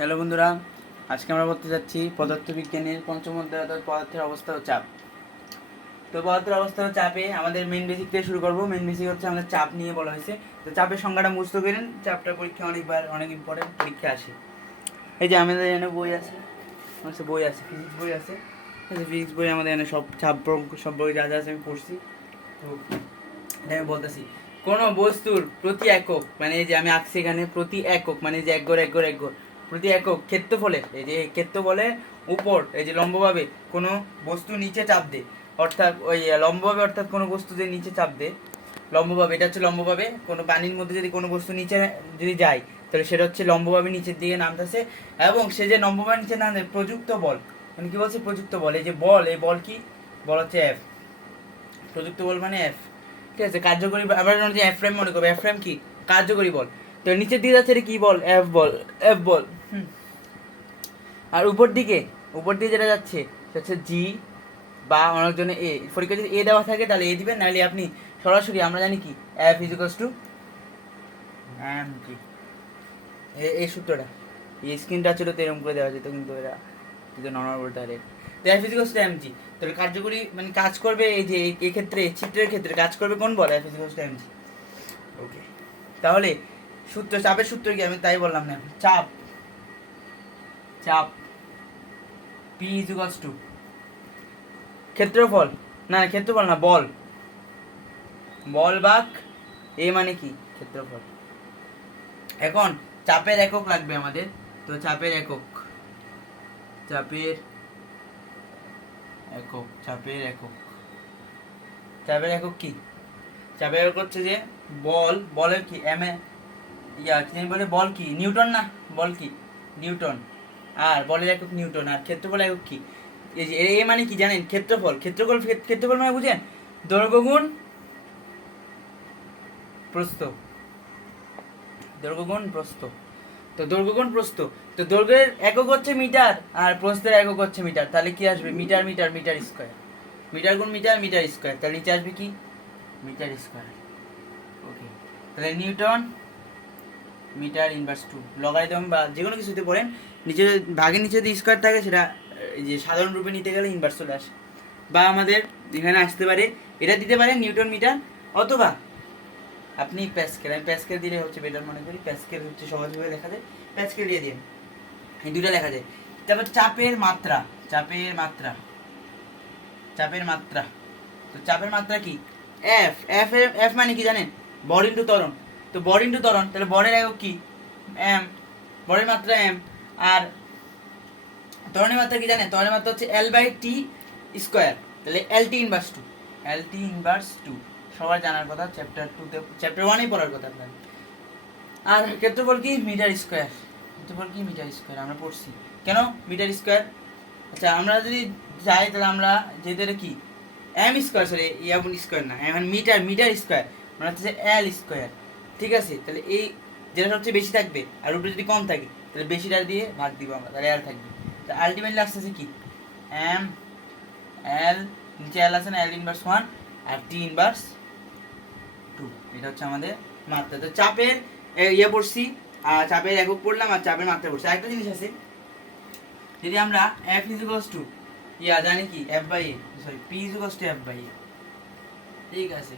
Hello বন্ধুরা, আজকে আমরা বলতে যাচ্ছি পদার্থবিজ্ঞানের পঞ্চম অধ্যায় অর্থাৎ পদার্থের অবস্থা ও চাপ। তো পদার্থের অবস্থা ও চাপে আমাদের মেন বেসিক থেকে শুরু করবো। মেন বেসিক হচ্ছে আমাদের চাপ নিয়ে বলা হয়েছে। তো চাপের সংজ্ঞাটা মুখস্থ করেন, চাপটা পরীক্ষা অনেক ইম্পর্টেন্ট পরীক্ষা আসে। এই যে আমাদের এখানে বই আছে, ফিজিক্স বই আছে। ফিজিক্স বই আমাদের এখানে সব চাপ সব বই যা যা আছে আমি পড়ছি। তো আমি বলতেছি, কোনো বস্তুর প্রতি একক, মানে এই যে আমি আঁকছি এখানে প্রতি একক, মানে যে এক ঘর প্রতি একক ক্ষেত্রফলে, এই যে ক্ষেত্রফলে উপর এই যে লম্বভাবে কোনো বস্তু নিচে চাপ দে, অর্থাৎ ওই লম্বভাবে, অর্থাৎ কোনো বস্তু যে নিচে চাপ দে লম্বভাবে, এটা হচ্ছে লম্বভাবে। কোনো পানির মধ্যে যদি কোনো বস্তু নিচে যদি যায়, তাহলে সেটা হচ্ছে লম্বভাবে নিচের দিকে নামতেছে, এবং সে যে লম্বভাবে নিচে নামে প্রযুক্ত বল, মানে কি বলছে প্রযুক্ত বল, এই যে বল, এই বল কি বল হচ্ছে এফ, প্রযুক্ত বল মানে এফ। ঠিক আছে, কার্যকরী আবার যে এফ প্রাইম মনে করবে, এফ প্রাইম কি কার্যকরী বল। তো নিচের দিকে যাচ্ছে এটা কি বল, এফ বল, এফ বল। আর উপর দিকে যেটা যাচ্ছে সেটা হচ্ছে জি, বা অনেকজনে এ, পরীক্ষা যদি এ দেওয়া থাকে তাহলে এ দিবেন, নাহলে আপনি সরাসরি আমরা জানি কি F equals to M G, এই সূত্রটা এই স্ক্রিনটা ছিল তো এরকম করে দেওয়া যেত, কিন্তু এরা কিন্তু নর্মাল বলতে পারে। তো F equals to M G, তাহলে কার্যকরী মানে কাজ করবে এই যে এই ক্ষেত্রে চিত্রের ক্ষেত্রে কাজ করবে কোন বল, F equals to M G. Okay, তাহলে সূত্র, চাপের সূত্র কি আমি তাই বললাম না, চাপ চাপ পি ইজিকলস টু ক্ষেত্রফল, না ক্ষেত্রফল না, বল, বল বাক এ মানে কি ক্ষেত্রফল। এখন চাপের একক লাগবে আমাদের, তো চাপের একক, চাপের একক চাপের একক চাপের একক কি, চাপের একক হচ্ছে যে বল, বলের কি এম এ কি জানি বলে, বল কি নিউটন, না বল কি নিউটন, আর বলের একক নিউটন, আর ক্ষেত্রফল একক কি, এই যে এ মানে কি জানেন, ক্ষেত্রফল। ক্ষেত্রফল মানে বুঝেন, দৈর্ঘ্য গুণ প্রস্থ, দৈর্ঘ্য গুণ প্রস্থ। তো দৈর্ঘ্য গুণ প্রস্থ, তো দৈর্ঘ্যের একক হচ্ছে মিটার আর প্রস্থের একক হচ্ছে মিটার, তাহলে কি আসবে metre metre metre square, metre গুণ মিটার মিটার স্কোয়ার, তাহলে নিচে আসবে কি মিটার স্কোয়ার। ওকে, তাহলে newton metre inverse two, logarithm বা যে কোনো কিছুতে পড়েন, নিচে ভাগের নিচে যদি স্কোয়ার থাকে সেটা এই যে সাধারণ রূপে নিতে গেলে ইনভার্স চলে আসে। বা আমাদের এখানে আসতে পারে, এটা দিতে পারে নিউটন মিটার, অথবা আপনি প্যাসকেল, আমি প্যাসকেল দিলে হচ্ছে বেটার মনে করি, প্যাসকেল হচ্ছে সহজভাবে লেখা যায়, প্যাসকেল দিয়ে দিন, এই দুটো লেখা যায়। তারপর চাপের মাত্রা, চাপের মাত্রা, চাপের মাত্রা, তো চাপের মাত্রা কি এফ, এফ মানে কি জানেন, বর ইন্টু ত্বরণ। তো বর ইন্টু ত্বরণ, তাহলে বরের একক কি এম, বরের মাত্রা এম, আর ত্বরণের মাত্রা কি জানেন, ত্বরণের মাত্রা হচ্ছে এল বাই টি স্কোয়ার, তাহলে এল টি ইনভার্স টু, এল টি ইনভার্স টু সবার জানার কথা, চ্যাপ্টার টুতে চ্যাপ্টার ওয়ানেই পড়ার কথা আপনার। আর ক্ষেত্রফল কি মিটার স্কোয়ার, ক্ষেত্রফল কি মিটার স্কোয়ার আমরা পড়ছি, কেন মিটার স্কোয়ার। আচ্ছা আমরা যদি যাই তাহলে আমরা যেহেতু এটা কি এম স্কোয়ার, সরি ইয়াবুল স্কোয়ার না, এখন মিটার, মিটার স্কোয়ার মানে হচ্ছে এল স্কোয়ার। ঠিক আছে, তাহলে এই যেটা সবচেয়ে বেশি থাকবে আর উপরে যদি কম থাকে তাহলে বেশিটার দিয়ে ভাগ দিব আমরা, তাহলে এল থাকবে। তো আলটিমেটলি আসতেছে কি এম এল, নিচে এল আছে না, এল ইনভার্স ওয়ান আর টি ইনভার্স টু, এটা হচ্ছে আমাদের মাত্রা। তো চাপের ইয়ে পড়ছি, আর চাপের একক পড়লাম আর চাপের মাত্রা পড়ছি। আরেকটা জিনিস আছে, যদি আমরা এফ ইজিকলস টু জানি কি F by A, sorry P equals to F by A, ঠিক আছে,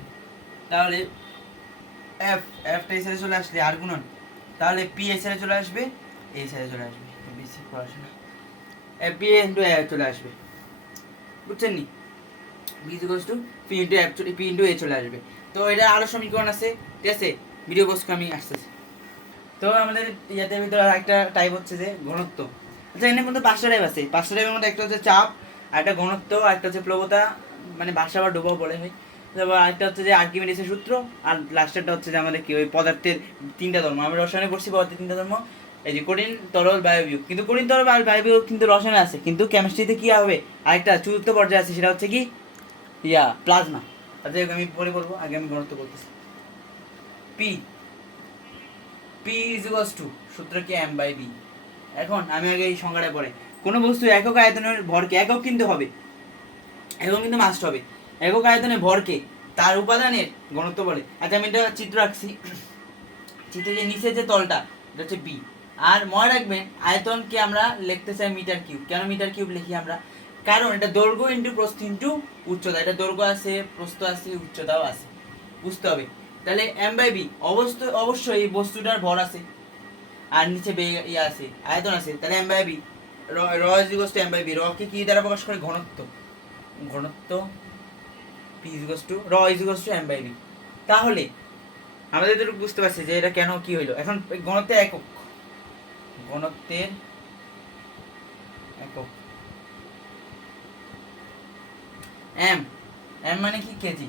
তাহলে এফ, এফটা এই সাইডে চলে আসলে আর গুণন, তাহলে পি এই সাইডে চলে আসবে, এই সাইডে চলে আসবে, বেসিক পড়াশোনা, এফ পি ইন্টু এ চলে আসবে, বুঝছেন নি, B equals to P into F, P into A চলে আসবে। তো এটা আরো সমীকরণ আছে, ঠিক আছে, ভিডিও কোর্সকে আমি আসতেছি। তো আমাদের ইয়াদের ভিতরে একটা টাইপ হচ্ছে যে ঘনত্ব। আচ্ছা এর মধ্যে পাঁচটা টাইপ আছে, পাঁচটা টাইপের মধ্যে একটা হচ্ছে চাপ, আর একটা ঘনত্ব, আর একটা হচ্ছে প্লবতা, মানে ভাষা বা ডোবাও বলে হয়, তারপর আরেকটা হচ্ছে যে আর্কিমিডিসের সূত্র, আর লাস্টেরটা হচ্ছে যে আমাদের কি ওই পদার্থের তিনটা ধর্ম। আমরা রসায়নে পড়ছি পদার্থের তিনটা ধর্ম, এই যে কঠিন তরল বায়বীয়, কিন্তু কঠিন তরল আর বায়বীয় কিন্তু রসায়নে আছে, কিন্তু কেমিস্ট্রিতে কি হবে আরেকটা চতুর্থ পর্যায়ে আছে, সেটা হচ্ছে কি প্লাজমা। আচ্ছা আমি পরে বলবো, আগে আমি ঘনত্ব বলতেছি। পি, পি ইজিকলস টু সূত্র কি এম বাই বি। এখন আমি আগে এই সংজ্ঞাটা পড়ে, কোনো বস্তু একক আয়তনের ভরকে, একক কিন্তু হবে, একক কিন্তু মাস্ট হবে, একক আয়তনের ভরকে তার উপাদানের ঘনত্ব বলে। আচ্ছা আমি একটা চিত্র আঁকছি, চিত্রের যে নিচের যে তলটা এটা হচ্ছে বি, আর মনে রাখবেন আয়তনকে আমরা লিখতে চাই মিটার কিউব। কেন মিটার কিউব লিখি আমরা? কারণ এটা দৈর্ঘ্য ইন্টু প্রস্থ ইন্টু উচ্চতা, এটা দৈর্ঘ্য আছে, প্রস্থ আছে, উচ্চতাও আছে, বুঝতে হবে। তাহলে এম বাই বি অবশ্যই এই বস্তুটার ভর আছে আর নিচে ইয়ে আছে, আয়তন আছে, তাহলে এম বাই বি র is equals to M by V. র কে কি দ্বারা প্রকাশ করে? ঘনত্ব। ঘনত্ব পি ইজ ইকুয়ালস টু র is equals to M by B. তাহলে আমাদের তো বুঝতে পারছি যে এটা কেন কি হইলো। এখন ঘনত্বের একক, ঘনত্বের একক এম। এম মানে কি? কেজি।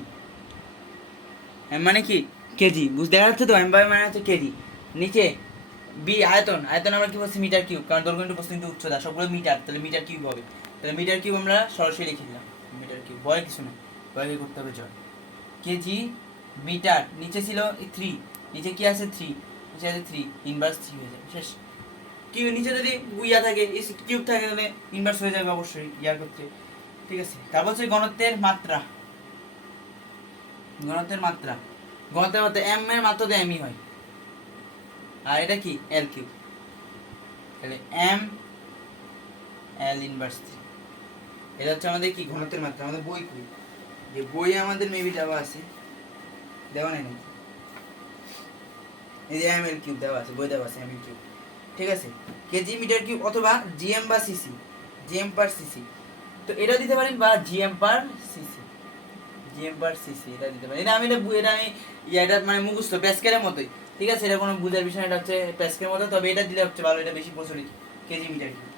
এম মানে কি? কেজি। বুঝতে যাচ্ছে তো? এম বাই মানে হচ্ছে কেজি। নিচে বি আয়তন, আয়তন আমরা কি বলছি? মিটার কিউব, কারণ দৈর্ঘ্য ইন্টু প্রস্থ ইন্টু উচ্চতা সবগুলো মিটার, তাহলে মিটার কিউব হবে। তাহলে মিটার কিউব আমরা সরাসরি লিখে দিলাম, মিটার কিউব। ভয় কিছু না, ভয় কি করতে হবে? চল কেজি মিটার, নিচে ছিল 3, নিচে কি আছে? 3, নিচে আছে 3, ইনভার্স 3 হয়ে যাবে, শেষ। কিউব নিচে যদি ইয়া থাকে, কিউব থাকে, তাহলে ইনভার্স হয়ে যাবে অবশ্যই ইয়ার ক্ষেত্রে, ঠিক আছে। তারপর হচ্ছে ঘনত্বের মাত্রা। ঘনত্বের মাত্রা, ঘনত্বের মাত্রা এম এর মাত্রা তো এমই হয়, আর এটা কি? এল কিউব। তাহলে এম এল ইনভার্স 3, এটা হচ্ছে আমাদের কি? ঘনত্বের মাত্রা। আমাদের বই কই? যে বই আমাদের মেবি দেওয়া আছে, দেওয়া নাই নাকি? এই যে এম এল কিউব দেওয়া আছে, বই দেওয়া আছে এম এল কিউব, ঠিক আছে। কেজি মিটার কিউব অথবা জিএম বা সিসি, জিএম পার সিসি, তো এটা দিতে পারেন, বা জিএম পার সিসি, জিএম পার সিসি এটা দিতে পারেন। এটা আমি এটা মানে মুখস্থ প্যাসকেলের মতোই, ঠিক আছে। এটা কোনো বুঝার বিষয় না, এটা হচ্ছে প্যাসকেলের মতো, তবে এটা দিলে হচ্ছে ভালো, এটা বেশি প্রচলিত, কেজি মিটার কিউব।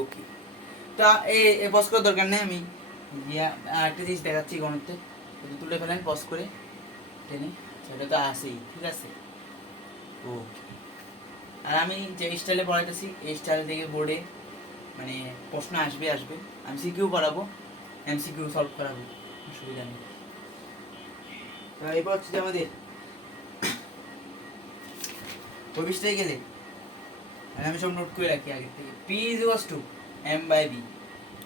ওকে, তা এই পজ করার দরকার নেই, আমি একটা জিনিস দেখাচ্ছি ঘনত্বে, তুলে ফেলেন পজ করে টেনে, সেটা তো আসেই, ঠিক আছে। ওকে, আর আমি যে স্টাইলে পড়াইতেছি এই স্টাইল থেকে বোর্ডে মানে প্রশ্ন আসবে, আমি সিকিউ করাবো, এমসিকিউ সলভ করাবো, অসুবিধা নেই। তো এবার হচ্ছে যে আমাদের ভবিষ্যতে গেলে আমি সব নোট করে রাখি আগে থেকে। P is equals to M by V,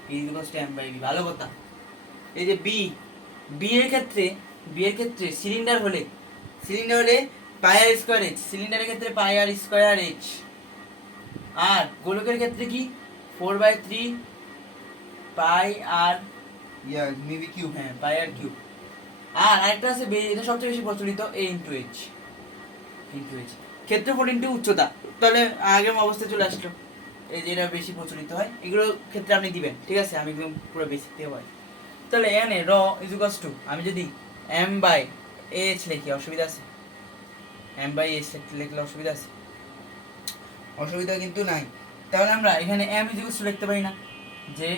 P is equals to M by V. ভালো কথা, এই যে বি এর ক্ষেত্রে সিলিন্ডার হলে পাই আর স্কোয়ার এইচ, সিলিন্ডারের ক্ষেত্রে পাই আর স্কোয়ার এইচ, আর গোলকের ক্ষেত্রে কি? 4/3 পাই আর মেবি কিউব, হ্যাঁ পাই আর কিউব। আর আরেকটা আছে, এটা সবচেয়ে বেশি প্রচলিত, এ ইন্টু এইচ, ক্ষেত্রফল ইন্টু উচ্চতা, তাহলে আগের অবস্থায় চলে আসলো। এই যে এটা বেশি প্রচলিত হয়, এগুলো ক্ষেত্রে আপনি দিবেন, ঠিক আছে। আমি একদম পুরো বেসিক দিয়ে হয়। তাহলে এখানে র ইজ ইকুয়ালস টু, আমি যদি এম বাই এইচ লিখি, অসুবিধা আছে? এম বাই এইচ লিখলে অসুবিধা আছে? অসুবিধা কিন্তু নাই। তাহলে আমরা এখানে এম ইজ ইকুয়ালস টু লিখতে পারি না, যে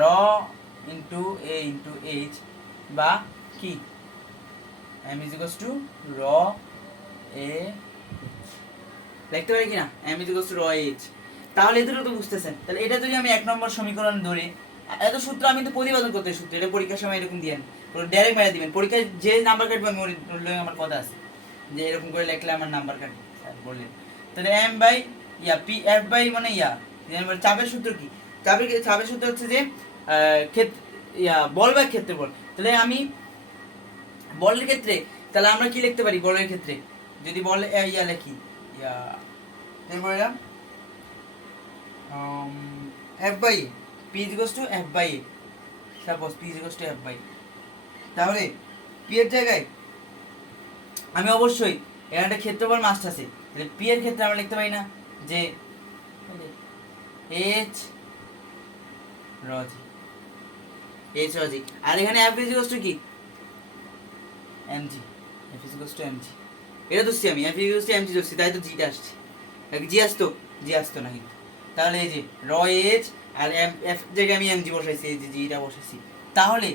র ইন্টু এ ইন্টু এইচ, বা কি এম ইজ ইকুয়ালস টু র এ লিখতে পারি কিনা? এম ইজ ইকুয়ালস টু র এইচ। তাহলে এদের তো বুঝতেছেন। তাহলে এটা যদি আমি 1 নম্বর সমীকরণ ধরে, এত সূত্র আমি তো প্রতিপাদন করতে সূত্র, এটা পরীক্ষার সময় এরকম দিয়ে ডাইরেক্ট মেরে দিবেন, পরীক্ষায় যে নাম্বার কাটবে আমি আমার কথা আছে যে এরকম করে লিখলে আমার নাম্বার কাটবে, স্যার বললেন। তাহলে M by P F by মানে চাপের সূত্র কি? চাপের সূত্র হচ্ছে যে বল বা ক্ষেত্রফল। তাহলে আমি বলের ক্ষেত্রে, তাহলে আমরা কি লিখতে পারি বলের ক্ষেত্রে? যদি বল লিখি বললাম F by A, P is equals to F by A, suppose P is equals to F by, তাহলে পি এর জায়গায় আমি অবশ্যই এখানে একটা ক্ষেত্রফল মাস্ট আছে, তাহলে পি এর ক্ষেত্রে আমরা লিখতে পারি না যে এইচ রজি, এইচ রজি, আর এখানে এফ ইজ ইকুয়ালস টু কি? MG, F is equals two MG. এটা ধরছি আমি, F is equals two MG ধরছি, তাই তো জিটা আসছে। জি আসতো না কিন্তু। তাহলে এই যে র এইচ আর এফ জায়গায় আমি এমজি বসাইছি, এই যে জিটা বসাইছি। তাহলে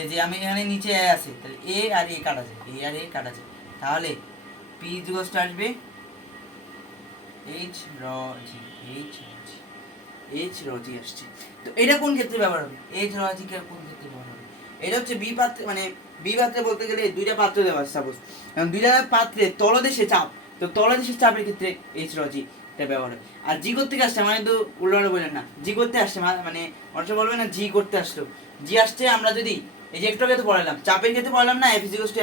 এই যে আমি এখানে নিচে এ আছে, তাহলে এ আর এ কাটা যায়, তাহলে পি ইজ ইকুয়ালস টু আসবে এইচ র জি, এইচ র জি আসছে। তো এটা কোন ক্ষেত্রে ব্যবহার হবে? এইচ র জি কোন ক্ষেত্রে ব্যবহার হবে? এটা হচ্ছে বি পাত্রে, মানে বি পাত্রে বলতে গেলে দুইটা পাত্র দেওয়া আছে সাপোজ, কারণ দুইটা পাত্রে তলদেশে চাপ, তো তলদেশের চাপের ক্ষেত্রে এইচ র জি এটা ব্যবহার হয়। আর জি করতে আসছে মানে তো উল্টো বলেন না, জি করতে আসছে মানে মানুষ বলবে না জি করতে আসলো, জি আসছে। আমরা যদি এই যে একটু আগে তো পড়ালাম, চাপের ক্ষেত্রে পড়ালাম না F is equals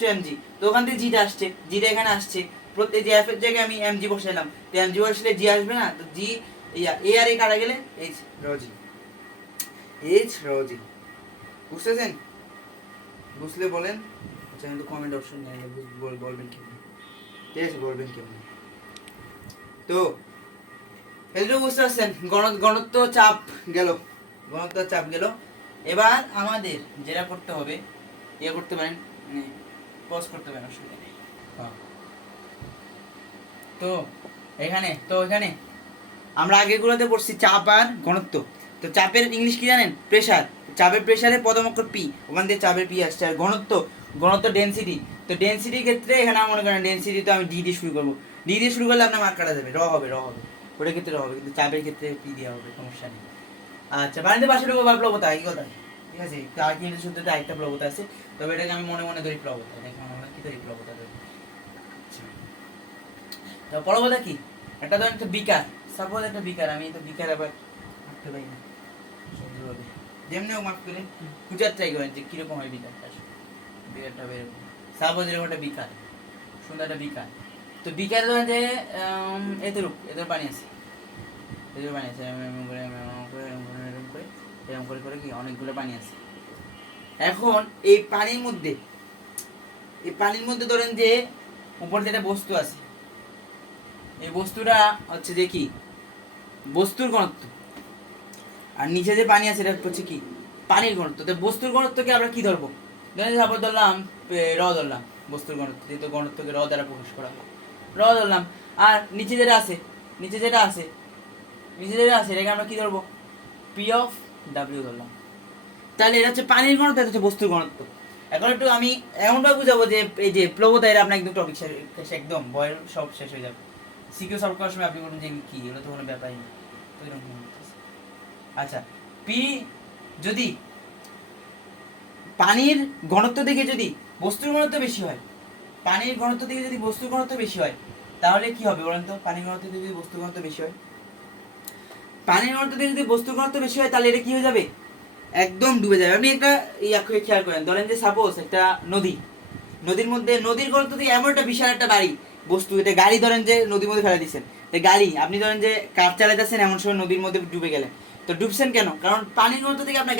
two MG, তো ওখান থেকে জিটা আসছে, জিটা এখানে আসছে, প্রত্যেক যে এফ এর জায়গায় আমি এম জি বসাইলাম, তো এম জি বসলে জি আসবে না, তো জি এ আর এ কাটা গেলে এইচ রজি, এইচ রজি। বুঝতেছেন? বুঝলে বলেন। আচ্ছা কিন্তু কমেন্ট অপশন নেই, বলবেন কেমন, ঠিক আছে বলবেন কেমন। তো এগুলো বুঝতে পারছেন, গণত্ব চাপ গেল, গণত্ব চাপ গেল। এবার আমাদের যেটা করতে হবে, ইয়ে করতে পারেন, মানে পজ করতে পারেন, অসুবিধা নেই। তো এখানে আমরা আগেগুলোতে পড়ছি চাপ আর ঘনত্ব। তো চাপের ইংলিশ কি জানেন? প্রেসার। চাপের প্রেসারে প্রথম অক্ষর পি, ওখান থেকে চাপের পি আসছে। আর ঘনত্ব ডেনসিটি। তো ডেনসিটির ক্ষেত্রে এখানে মনে করেন ডেনসিটি তো আমি ডি দিয়ে শুরু করবো, ডি দিয়ে শুরু করলে আপনার মার্ক কাটা যাবে, র হবে ওটার ক্ষেত্রে র হবে, কিন্তু চাপের ক্ষেত্রে পি দেওয়া হবে, সমস্যা নেই। আচ্ছা বাণিজ্য পাশের উপর প্লবতা একই কথা, ঠিক আছে। তার কিন্তু সূত্রতে আরেকটা প্লবতা আছে, তবে এটাকে আমি মনে মনে ধরি প্লবতা, দেখুন আমরা কি ধরি প্লবতা ধরি। তো প্লবতা কি? একটা ধরেন একটা বিকার, সাপোজ একটা বিকার, আমি তো বিকার আবার মাপতে পারি না সুন্দরভাবে, যেমনি হোক মাপ করে খুঁজার ট্রাই করেন যে কিরকম হয় বিকারটা, বিকারটা বেরোবে। সাপোজ এরকম একটা বিকার, সুন্দর একটা বিকার। তো বিকারে ধরেন যে এদের পানি আছে, এদের পানি আছে, এরকম করে কি অনেকগুলো পানি আছে। এখন এই পানির মধ্যে ধরেন যে উপর যেটা বস্তু আছে, এই বস্তুটা হচ্ছে যে কি বস্তুর ঘনত্ব, আর নিচে যে পানি আছে এটা হচ্ছে কি পানির ঘনত্ব। তো বস্তুর ঘনত্বকে আমরা কি ধরবো? সাপোজ ধরলাম র ধরলাম, বস্তুর ঘনত্ব, যেহেতু ঘনত্বকে র দ্বারা প্রকাশ করা হয়, র ধরলাম। আর নিচে যেটা আছে এটাকে আমরা কি ধরবো? পি অফ ডাব্লিউ ধরলাম। তাহলে এটা হচ্ছে পানির ঘনত্ব, এটা হচ্ছে বস্তুর ঘনত্ব। এখন একটু আমি এমনভাবে বুঝাবো যে এই যে প্লবতা, এটা আপনার একদম টপিক একদম বয়ের সব শেষ হয়ে যাবে। সিকিউ সলভ করার সময় আপনি বলবেন যে কি, এগুলো তো কোনো ব্যাপারই না। তো এরকম আচ্ছা, পি যদি পানির ঘনত্ব থেকে যদি বস্তুর ঘনত্ব বেশি হয়, পানির ঘনত্ব থেকে যদি বস্তুর ঘনত্ব বেশি হয়, তাহলে কি হবে বলেন তো? পানির ঘনত্ব থেকে যদি বস্তুর ঘনত্ব বেশি হয়, পানির ঘনত্ব থেকে যদি বস্তুর ঘনত্ব বেশি হয়, তাহলে এটা কি হয়ে যাবে? একদম ডুবে যাবে। আপনি একটা খেয়াল করেন, ধরেন যে সাপোজ একটা নদীর মধ্যে, নদীর ঘনত্ব থেকে এমন একটা বিশাল একটা বাড়ি বস্তু, এটা গাড়ি ধরেন যে নদীর মধ্যে ফেলে দিচ্ছেন, গাড়ি আপনি ধরেন যে কার চালাইতেছেন, এমন সময় নদীর মধ্যে ডুবে গেলেন। তো ডুবছেন কেন? কারণ পানির ঘনত্ব থেকে আপনার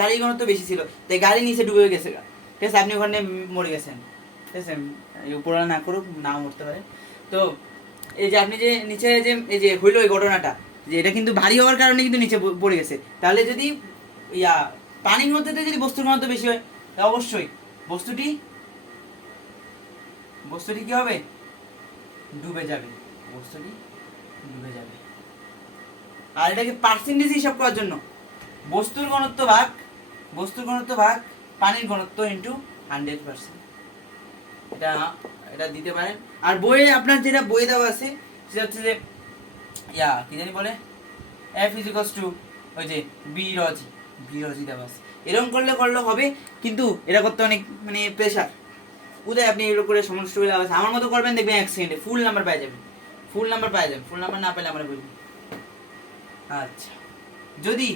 গাড়ির ঘনত্ব বেশি ছিল, তাই গাড়ি নিচে ডুবে গেছে, ঠিক আছে, আপনি ওখানে মরে গেছেন, ঠিক আছে। উপরা না করুক, না মরতে পারে। তো এই যে আপনি যে নিচে যে এই যে হইলো এই ঘটনাটা, যে এটা কিন্তু ভারী হওয়ার কারণে কিন্তু নিচে পড়ে গেছে। তাহলে যদি পানির মধ্যে যদি বস্তুর ঘনত্ব বেশি হয়, তা অবশ্যই বস্তুটি কি হবে? ডুবে যাবে, আর এটাকে পার্সেন্টেজ হিসাব করার জন্য বস্তুর ঘনত্ব ভাগ পানির ঘনত্ব ইন্টু 100%, এটা দিতে পারেন। আর বইয়ে আপনার যেটা বই দেওয়া আছে সেটা হচ্ছে যে কি জানি বলে, F = ওই যে বি রজি দেওয়া আছে। এরকম করলে হবে, কিন্তু এটা করতে অনেক মানে প্রেশার। উদয় আপনি এগুলো করে সমস্যা হয়ে যাবে, আমার মতো করবেন, দেখবেন 1 সেকেন্ডে ফুল নাম্বার পেয়ে যাবেন। ফুল নাম্বার না পেলে আমরা বলবো। আচ্ছা, যদি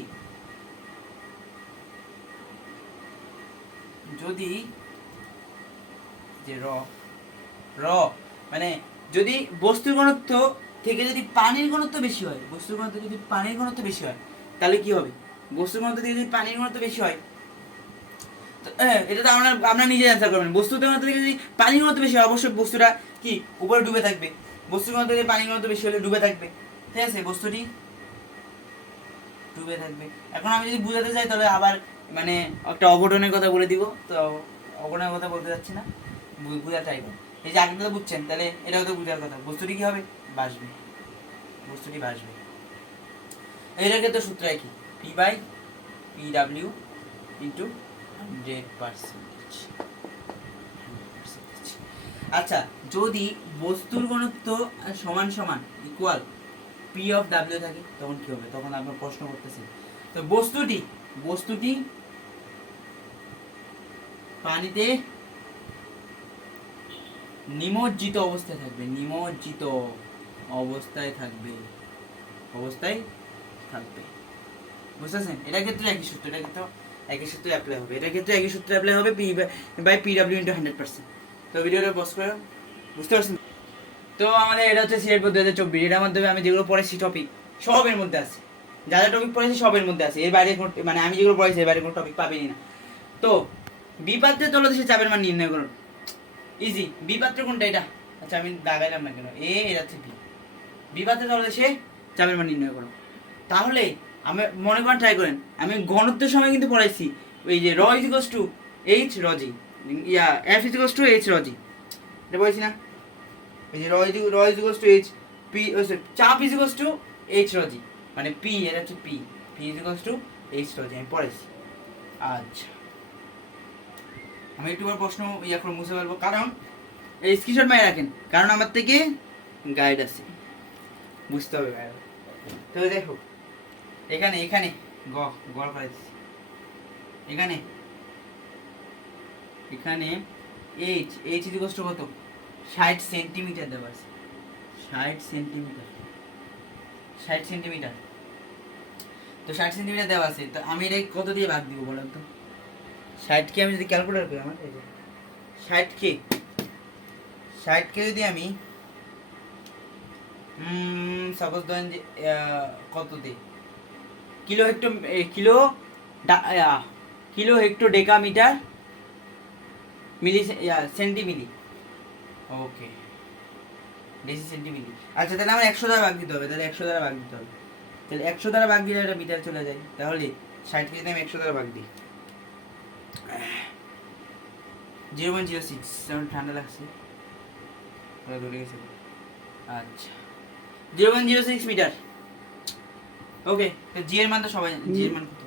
যে র মানে যদি বস্তুর ঘনত্ব থেকে যদি পানির ঘনত্ব বেশি হয়, তাহলে কি হবে? বস্তুর ঘনত্ব থেকে যদি পানির ঘনত্ব বেশি হয়, এটা তো আমরা নিজে অ্যান্সার করবেন। বস্তুর ঘনত্ব থেকে যদি পানির ঘনত্ব বেশি হয়, অবশ্যই বস্তুটা কি উপরে ডুবে থাকবে। বস্তুর ঘনত্ব থেকে পানির ঘনত্ব বেশি হলে ডুবে থাকবে, ঠিক আছে, বস্তুটি ডুবে থাকবে। এখন আমি যদি বুঝাতে চাই, তাহলে আবার মানে একটা অঘটনের কথা বলে দিব, তো অঘটনের কথা বলতে যাচ্ছি না, বুঝার ট্রাই করুন। এই যে আগেটা তো বুঝছেন, তাহলে এটাও তো বুঝার কথা, বস্তুটি কি হবে? ভাসবে। এটার ক্ষেত্রে সূত্র কি? P/PW into 100%। আচ্ছা, যদি বস্তুর ঘনত্ব সমান ইকুয়াল পি অফ ডাব্লিউ থাকে, তখন কি হবে? তখন আপনার প্রশ্ন করতেছি, তো বস্তুটি পানিতে নিমজ্জিত অবস্থায় থাকবে, বুঝতেছেন? এটার ক্ষেত্রে একই সূত্র, অ্যাপ্লাই হবে, P/PW ইন্টু 100%। তো ভিডিওটা পজ করে বুঝতে পারছেন? তো আমাদের এটা হচ্ছে সিলেট বোর্ড 2024, এটার মাধ্যমে আমি যেগুলো পড়েছি টপিক সবের মধ্যে আছে, যা যা টপিক পড়েছি সবের মধ্যে আছে, এর বাইরে কোনো মানে আমি যেগুলো পড়েছি এর বাইরে কোনো টপিক পাবেনই না। তো বিপাত্রের তলদেশে চাপের মান নির্ণয় করুন। ইজি। বিপাত্র কোনটা এটা? আচ্ছা আমি দাগাইলাম না কেন, এটা হচ্ছে বি। বিপাত্রের তলদেশে চাপের মান নির্ণয় করুন। তাহলে আমি মনে করেন ট্রাই করেন, আমি ঘনত্বের সময় কিন্তু পড়াইছি ওই যে rho is equals to H rho g, ইয়া F is equals to H rho g, এটা বলছি না? এই যে rho is equals to H P, চাপ is equals to H rho g, মানে পি, এটা হচ্ছে P, P is equals to H rho g আমি পড়েছি। আচ্ছা আমি একটু প্রশ্ন ইয়া করে মুছে ফেলবো, কারণ এই স্ক্রিনশট মেরে রাখেন, কারণ আমার থেকে গাইড আছে, বুঝতে হবে গাইড। তো দেখো এখানে এখানে গড় করাইছি, এখানে এখানে এইচ ইজ ইকুয়ালস টু কত? 60 সেন্টিমিটার দেওয়া আছে, 60 সেন্টিমিটার, 60 সেন্টিমিটার। তো 60 সেন্টিমিটার দেওয়া আছে, তো আমি এটা কত দিয়ে ভাগ দিব বলো তো? 60কে আমি যদি ক্যালকুলেটর করি, আমার এই যে 60কে যদি আমি সাপোজ ধরেন যে কত দিই, kilo hecto kilo hecto decametre milli centi milli, okay deci centi milli. আচ্ছা তাহলে আমার 100 দ্বারা ভাগ দিতে হবে, তাহলে 100 দ্বারা ভাগ দিতে হবে, তাহলে 100 দ্বারা ভাগ দিলে এটা মিটার চলে যায়, তাহলে 60কে যদি আমি 100 দ্বারা ভাগ দিই 0.06, যেমন ঠান্ডা লাগছে ধরে গেছে। আচ্ছা 0.06 মিটার, ওকে। তো জি এর মান তো সবাই জানে, জি এর মান কত?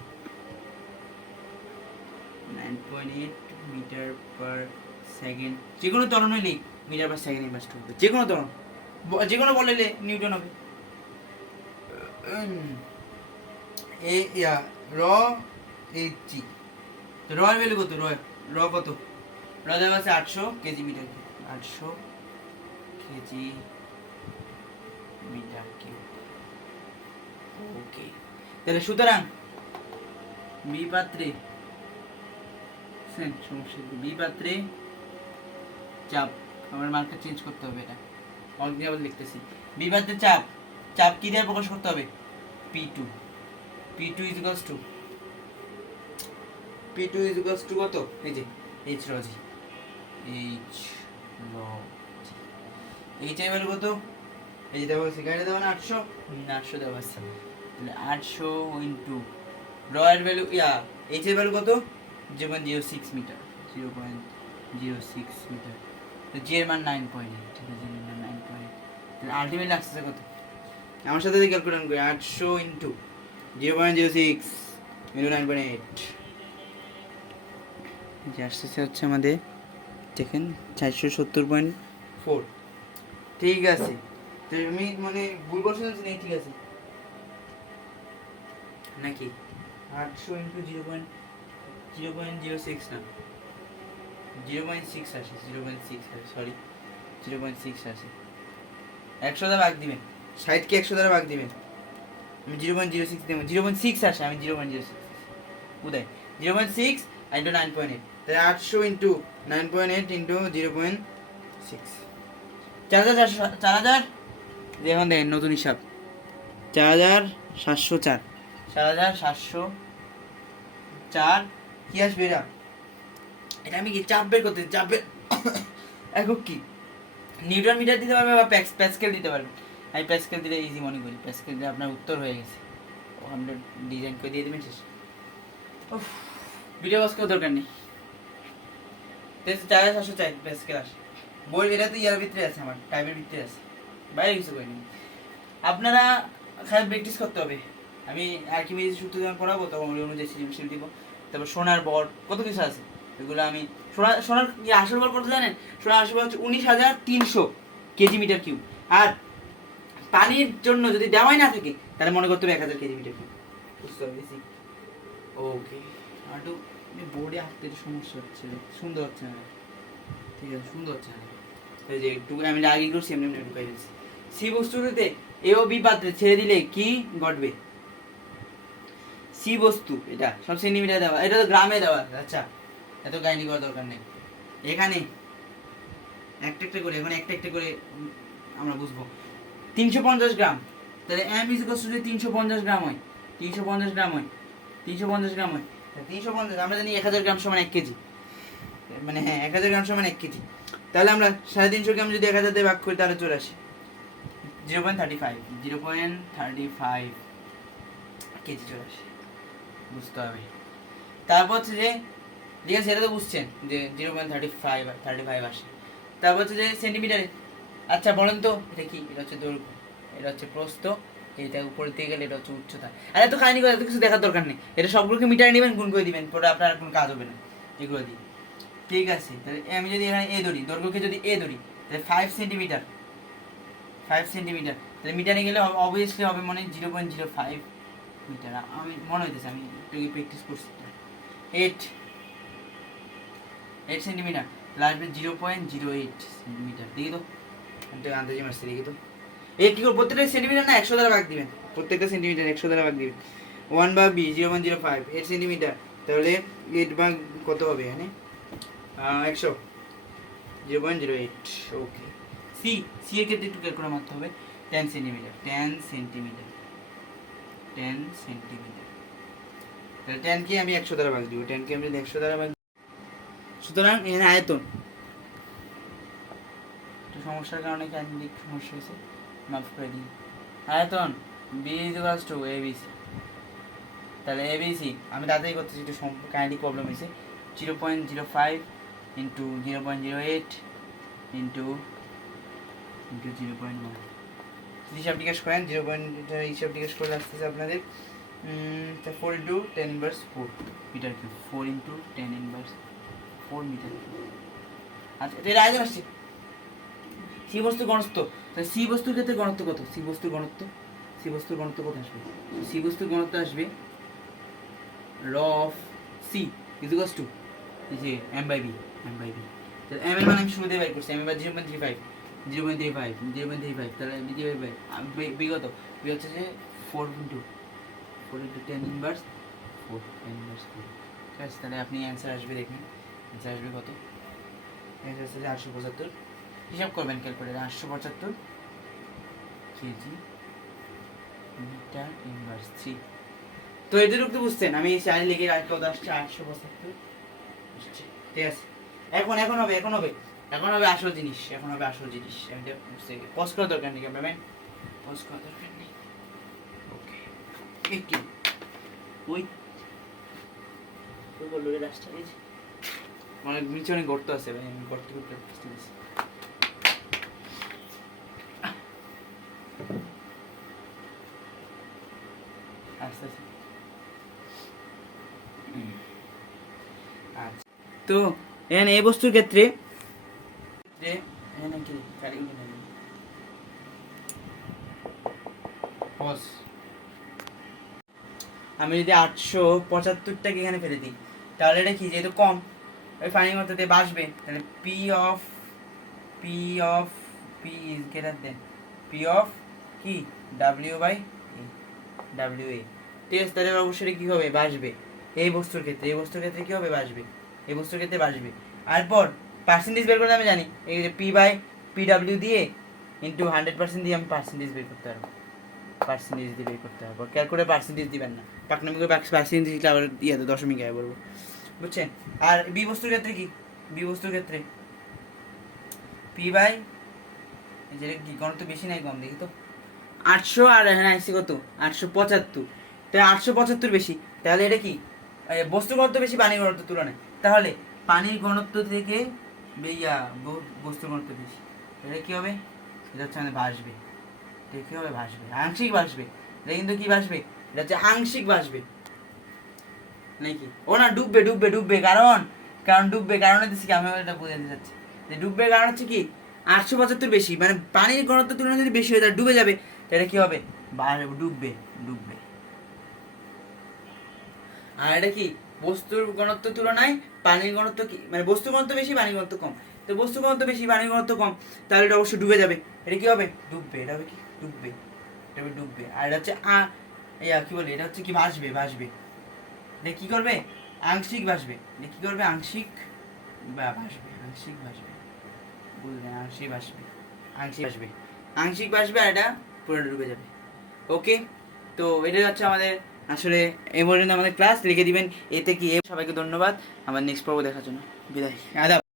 9.8 মিটার পার সেকেন্ড। যে কোনো ত্বরণ হইলেই মিটার পার সেকেন্ড ইনভার্স হবে, যে কোনো ত্বরণ, যে কোনো বল হইলে নিউটন হবে। র এইচ জি, তো র এর ভ্যালু কত? র কত? র দেওয়া আছে 800 KG metre, 800 KG metre cube, okay. তাহলে সুতরাং বিপাত্রে সমস্যা, বিপাত্রে চাপ, আমার মার্কটা চেঞ্জ করতে হবে, এটা অনেক আবার লিখতেছি। বিপাত্রে চাপ, চাপ কি দিয়ে প্রকাশ করতে হবে? P2, P2 is equals two, P2 is equals two কত? এই যে এইচ রজি, এইচ রজি, এইচ এর ভ্যালু কত? এই যে দেওয়া আছে, গাড়ি দেওয়া না 800, 800 দেওয়া আছে, তাহলে 800 ইনটু র এর ভ্যালু এইচ এর ভ্যালু কত? 0.06 মিটার, 0.06 মিটার। তো জি এর মান 9.8, ঠিক আছে 9.8, তাহলে আলটিমেটলি আসছে কত? আমার সাথে ক্যালকুলেট করি, 800 ইনটু 0.06 ইনটু 9.8, যে আসছে হচ্ছে আমাদের দেখেন 470.4, ঠিক আছে। তো আমি মানে ভুল বসে যাচ্ছি না, ঠিক আছে নাকি? 800 ইন্টু 0.06 না 0.6 আসে, 0.6 আসে, সরি 0.6 আসে। 100 দ্বারা ভাগ দিবেন, 60কে 100 দ্বারা ভাগ দিবেন, আমি 0.06 দেবো, 0.6 আসে, আমি 0.06 উদয় 0.6 ইন্টু 9.8, তাহলে 800 ইন্টু 9.8 ইন্টু 0.6, 4000, দেখুন দেখেন নতুন হিসাব, 4704, 4704 কি আসবে? এটা আমি কি চাপ বের করতে, চাপের একক কি নিউটন মিটার দিতে পারবে বা প্যাসকেল দিতে পারবে। আমি প্যাসকেল দিলে ইজি মনে করি, প্যাসকেল দিলে আপনার উত্তর হয়ে গেছে, আমরা ডিজাইন করে দিয়ে দেবেন শেষ। ভিডিও বস করার দরকার নেই, 4704 প্যাসকেল আসে। বই এটা তো ইয়ার ভিতরে আছে, আমার টাইপের ভিতরে আছে, বাইরে কিছু করিনি। আপনারা খালি প্র্যাকটিস করতে হবে। আমি আর্কিমিডিজ সূত্র যখন পড়াবো তখন ওই অনুযায়ী সৃজনশীল দিব। তারপর সোনার বর কত কিছু আছে, এগুলো আমি সোনার আসল বর কত জানেন? সোনার আসল বর হচ্ছে 19,300 কেজি মিটার কিউব। আর পানির জন্য যদি দেওয়াই না থাকে তাহলে মনে করতে হবে 1000 কেজি মিটার কিউব, বুঝতে হবে। ওকে, আর তো বোর্ডে আঁকতে সমস্যা হচ্ছে, সুন্দর হচ্ছে না, ঠিক আছে সুন্দর হচ্ছে না, এই যে একটু আমি আগে করছি এমনি এমনি ঢুকাই দিচ্ছি। সি বস্তুতে এ ও বি পাত্রে ছেড়ে দিলে কি ঘটবে? সি বস্তু, এটা সব সেন্টিমিটার দেওয়া, এটা তো গ্রামে দেওয়া, আচ্ছা এত গাইনি করার দরকার নেই। এখানে একটা একটা করে, এখন একটা একটা করে আমরা বুঝবো। 350 গ্রাম, তাহলে m ইজ ইকুয়াল টু যদি 350 গ্রাম হয়, 350 গ্রাম হয়, 350 গ্রাম হয়, 350 আমরা জানি 1000 গ্রাম সমান 1 কেজি, মানে হ্যাঁ 1000 গ্রাম সমান 1 কেজি। তাহলে আমরা 350 গ্রাম যদি 1000 দিয়ে ভাগ করি তাহলে চলে আসে 0.35 কেজি চলে আসে, বুঝতে হবে। তারপর হচ্ছে যে ঠিক আছে, সেটা তো বুঝছেন যে 0.35 আসে। তারপর হচ্ছে যে সেন্টিমিটারে, আচ্ছা বলেন তো এটা কি? এটা হচ্ছে দৈর্ঘ্য, এটা হচ্ছে প্রস্থ, এটা উপরের দিকে গেলে এটা হচ্ছে উচ্চতা। আর এত খাইনি করে এত কিছু দেখার দরকার নেই, এটা সবগুলোকে মিটারে নেবেন, গুণ করে দিবেন, পরে আপনার কোনো কাজ হবে না এগুলো দিয়ে। ঠিক আছে, তাহলে আমি যদি এখানে এ ধরি, দৈর্ঘ্যকে যদি এ ধরি, তাহলে 5 সেন্টিমিটার, 5 সেন্টিমিটার, তাহলে মিটারে গেলে অবভিয়াসলি হবে মানে 0.05 মিটার। আমি মনে হইতেছে আমি একটু প্র্যাকটিস করছি। 8 সেন্টিমিটার, তাহলে আসবে 0.08 সেন্টিমিটার। দেখি তো আন্দাজি মারছি, দেখি তো এ কি করে প্রত্যেকটা সেন্টিমিটার না 100 দ্বারা ভাগ দিবেন, প্রত্যেকটা সেন্টিমিটার 100 দ্বারা ভাগ দিবেন। 1 ভাগ b 0.05 8 সেন্টিমিটার, তাহলে 8 ভাগ কত হবে এখানে 100, 0.08। ওকে, সি সি এর ক্ষেত্রে একটু ক্যালকুলেট মারতে হবে। 10 সেন্টিমিটার, 10 সেন্টিমিটার, 10 সেন্টিমিটার, তাহলে 10 কে আমি 100 দ্বারা ভাগ দিব, 10 কে আমি 100 দ্বারা ভাগ, সুতরাং এখানে আয়তন একটু সমস্যার কারণে ক্যান্ডিক সমস্যা হয়েছে, মাফ করে দিই। আয়তন V is equals to ABC, তাহলে এবিসি আমি তাড়াতাড়ি করতেছি, একটু কাইন্ডিক প্রবলেম হয়েছে। 0.05 ইন্টু 0.08 ইন্টু 0.1, হিসাব জিজ্ঞেস করেন 0. হিসাব জিজ্ঞেস করলে আসতেছে আপনাদের 4 into 10 inverse 4 metre cube, 4 into 10 inverse 4 metre cube. আচ্ছা এটা আয়তন আসছে। সি বস্তু ঘনত্ব, তাহলে সি বস্তুর ক্ষেত্রে ঘনত্ব কত? সি বস্তুর ঘনত্ব, সি বস্তুর ঘনত্ব কত আসবে? সি বস্তুর ঘনত্ব আসবে rho of C is equals to যে M by B, M by B. তাহলে এম এর মান আমি শুরুতে বের করছি, এম এর 0.35, 0.35, 0.35, তাহলে বি দিয়ে বিগত বি হচ্ছে যে 4 ইন্টু 10 ইনভার্স 4, 10 ইনভার্স 4। ঠিক আছে, তাহলে আপনি অ্যান্সার আসবে, দেখুন অ্যান্সার আসবে কত? অ্যান্সার আসছে 875, হিসাব করবেন ক্যালকুলেটারে, 875 কেজি মিটার ইনভার্স 3। তো এদের তো বুঝছেন, আমি এই চারি লিখে রাখতে কত আসছে 875। ঠিক আছে, এখন হবে, এখন হবে আসল জিনিস, এখন হবে আসল জিনিস। এটা পজ করার দরকার নেই, ক্যামেরাম্যান পজ করার দরকার নেই। ওকে, এই কি ওই বললো এই রাস্তা অনেক নিচে অনেক গর্ত আছে ভাই, আমি গর্ত করতে দিচ্ছি। আচ্ছা তো এখানে এই বস্তুর ক্ষেত্রে আমি যদি 875টাকে এখানে ফেলে দিই, তাহলে এটা কি, যেহেতু কম ওই ফাইনিং করতে বাসবে, তাহলে P of P is greater than P of কি ডাব্লিউ বাই ডাব্লিউ এ। ঠিক আছে, তাহলে অবশ্যই কি হবে, বাসবে। এই বস্তুর ক্ষেত্রে কি হবে, বাসবে, এই বস্তুর ক্ষেত্রে বাসবে। এরপর পার্সেন্টেজ বের করতে আমি জানি, এই যে পি বাই পি ডাব্লিউ দিয়ে ইন্টু 100% দিয়ে আমি পার্সেন্টেজ বের করতে পারবো, পার্সেন্টেজ দিয়ে বের করতে পারবো। ক্যালকুলেটর পার্সেন্টেজ দিবেন না, পাকনামি করে পার্সেন্টেজ দিলে আবার ইয়েতে দশমিক আয় বলবো, বুঝছেন। আর বি বস্তুর ক্ষেত্রে কি, বি বস্তুর ক্ষেত্রে পি বাই যেটা কি ঘনত্ব বেশি নাই কম, দেখি তো 800 আর এখানে আসছে কত 875, তাই 875 বেশি, তাহলে এটা কি বস্তুর ঘনত্ব বেশি পানির ঘনত্ব তুলনায়, তাহলে পানির ঘনত্ব থেকে বস্তুর ঘনত্ব বেশি, এটা কি হবে, এটা হচ্ছে আমাদের ভাসবে, এটা কি হবে, ভাসবে, আংশিক ভাসবে। এটা কিন্তু কি ভাসবে, এটা হচ্ছে আংশিক ভাসবে নাকি, ও না ডুববে ডুববে ডুববে, কারণ ডুববে, কারণ হচ্ছে কি, আমি এটা বোঝাতে চাচ্ছি যে ডুববে কারণ হচ্ছে কি 875 বেশি, মানে পানির ঘনত্ব তুলনায় যদি বেশি হয় তাহলে ডুবে যাবে, তাহলে কি হবে, ডুববে ডুববে। আর এটা কি বস্তুর ঘনত্ব তুলনায় পানির ঘনত্ব কি, মানে বস্তুর ঘনত্ব বেশি পানির ঘনত্ব কম, তো বস্তুর ঘনত্ব বেশি পানির ঘনত্ব কম, তাহলে এটা অবশ্যই ডুবে যাবে, এটা কি হবে, ডুববে, এটা হবে কি ডুববে, এটা হবে ডুববে। আর এটা হচ্ছে কি বলে, এটা হচ্ছে কি ভাসবে, ভাসবে, এটা কি করবে, আংশিক ভাসবে, এটা কি করবে, আংশিক ভাসবে, আংশিক ভাসবে, বুঝলেন, আংশিক ভাসবে, আংশিক ভাসবে। আংশিক ভাসবে আর এটা পুরো ডুবে যাবে। ওকে, তো এটাই হচ্ছে আমাদের আসলে এই পর্যন্ত আমাদের ক্লাস। লিখে দিবেন এতে কি। সবাইকে ধন্যবাদ আমার নেক্সট পর্ব দেখার জন্য। বিদায়, আদাব।